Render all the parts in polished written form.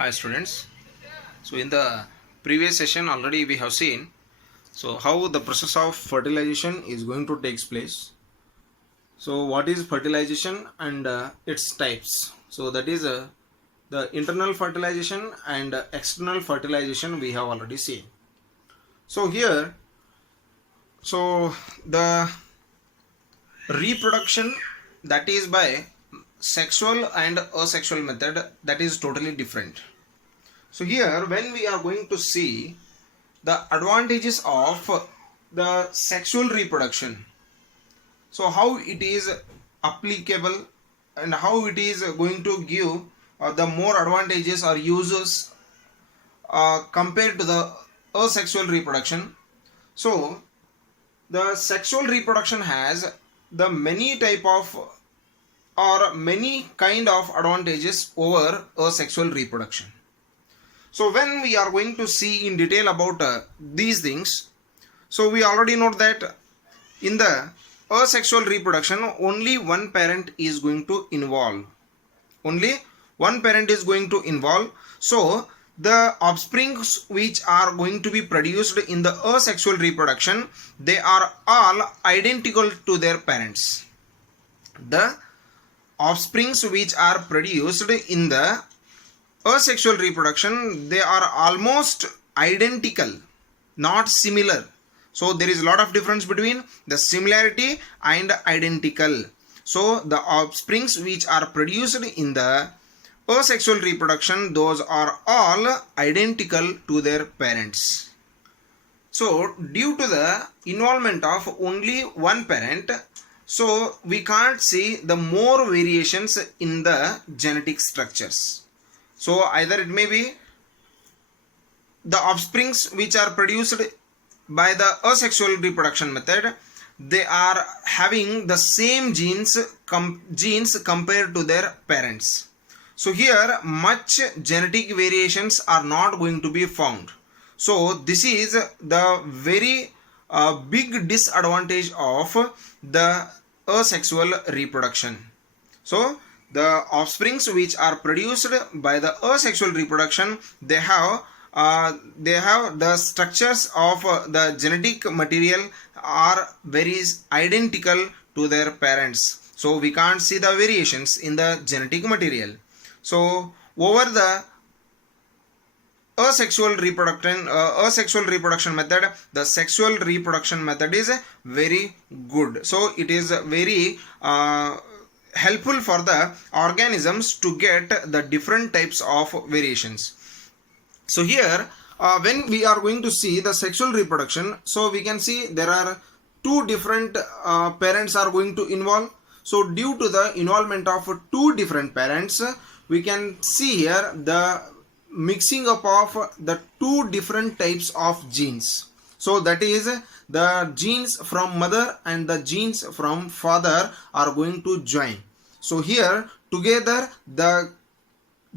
Hi students. So in the previous session already we have seen how the process of fertilization is going to take place. So what is fertilization and its types. So that is the internal fertilization and external fertilization we have already seen. So here the reproduction, that is by sexual and asexual method, that is totally different. So here when we are going to see the advantages of the sexual reproduction, so how it is applicable and how it is going to give the more advantages or uses compared to the asexual reproduction. So the sexual reproduction has the many type of or many kind of advantages over asexual reproduction. So when we are going to see in detail about these things, so we already know that in the asexual reproduction only one parent is going to involve. Only one parent is going to involve. So the offsprings which are going to be produced in the asexual reproduction, they are all identical to their parents. The offsprings which are produced in the asexual reproduction, they are almost identical, not similar. So there is a lot of difference between the similarity and identical. So the offsprings which are produced in the asexual reproduction, those are all identical to their parents. So due to the involvement of only one parent, so we can't see the more variations in the genetic structures. So either it may be the offsprings which are produced by the asexual reproduction method, they are having the same genes compared to their parents. So here much genetic variations are not going to be found. So this is the very big disadvantage of the asexual reproduction. So the offsprings which are produced by the asexual reproduction, they have the structures of the genetic material are very identical to their parents. So we can't see the variations in the genetic material. So over the asexual reproduction method, the sexual reproduction method is very good. So it is very helpful for the organisms to get the different types of variations. So here when we are going to see the sexual reproduction, so we can see there are two different parents are going to involve. So due to the involvement of two different parents, we can see here the mixing up of the two different types of genes. So that is the genes from mother and the genes from father are going to join. So here together the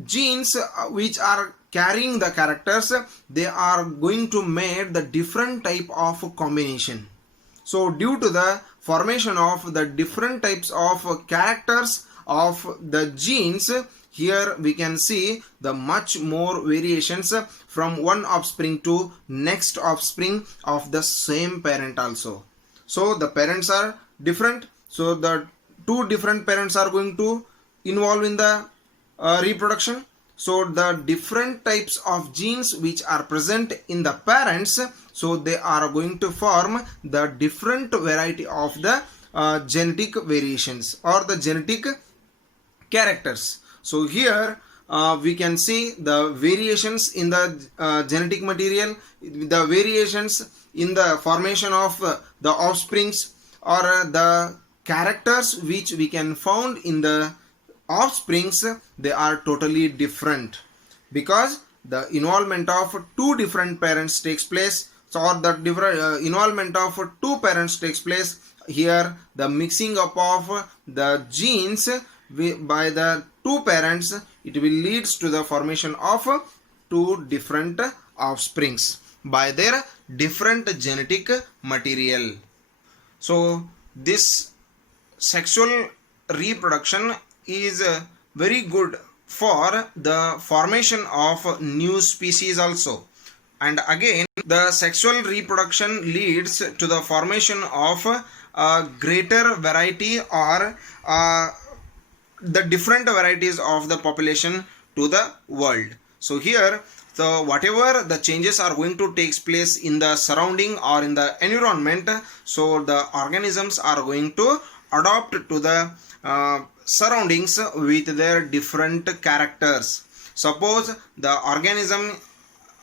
genes which are carrying the characters, they are going to make the different type of combination. So due to the formation of the different types of characters of the genes, here we can see the much more variations from one offspring to next offspring of the same parent also. So the parents are different, so the two different parents are going to involve in the reproduction. So the different types of genes which are present in the parents, so they are going to form the different variety of the genetic variations or the genetic characters. So here we can see the variations in the genetic material, the variations in the formation of the offsprings or the characters which we can found in the offsprings, they are totally different because the involvement of two different parents takes place. So or the different involvement of two parents takes place. Here the mixing up of the genes by the two parents, it will leads to the formation of two different offsprings by their different genetic material. So this sexual reproduction is very good for the formation of new species also. And again, the sexual reproduction leads to the formation of a greater variety or the different varieties of the population to the world. So here, so whatever the changes are going to take place in the surrounding or in the environment, so the organisms are going to adopt to the surroundings with their different characters. Suppose the organisms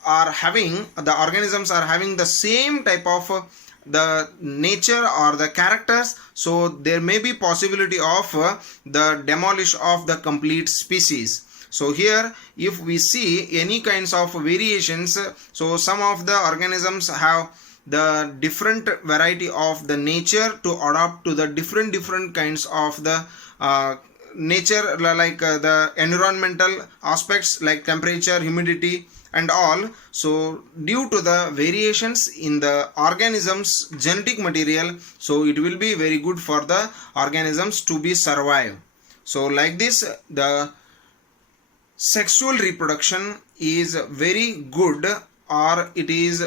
are having the same type of the nature or the characters, so there may be possibility of the demolish of the complete species. So here, if we see any kinds of variations, so some of the organisms have the different variety of the nature to adapt to the different kinds of the nature, like the environmental aspects like temperature, humidity and all. So due to the variations in the organisms genetic material, so it will be very good for the organisms to be survive. So like this, the sexual reproduction is very good, or it is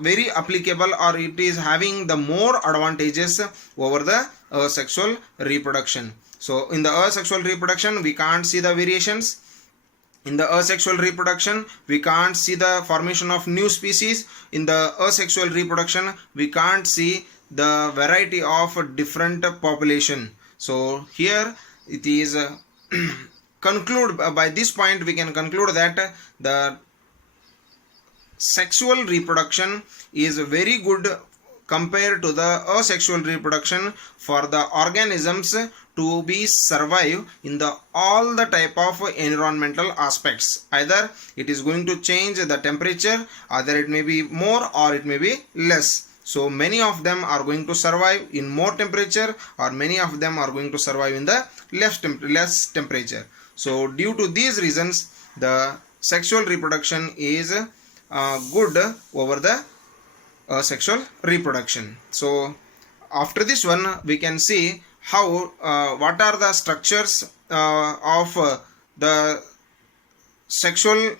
very applicable, or it is having the more advantages over the asexual reproduction. So in the asexual reproduction we can't see the variations. In the asexual reproduction we can't see the formation of new species. In the asexual reproduction we can't see the variety of different population. So here it is conclude by this point we can conclude that the sexual reproduction is very good compared to the asexual reproduction for the organisms to be survive in the all the type of environmental aspects. Either it is going to change the temperature, either it may be more or it may be less. So many of them are going to survive in more temperature, or many of them are going to survive in the less temperature. So due to these reasons, the sexual reproduction is good over the sexual reproduction. So after this one we can see how what are the structures of the sexual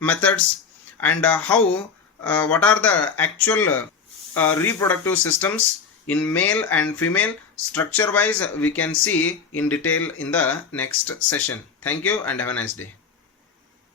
methods, and how what are the actual reproductive systems in male and female. Structure wise we can see in detail in the next session. Thank you and have a nice day.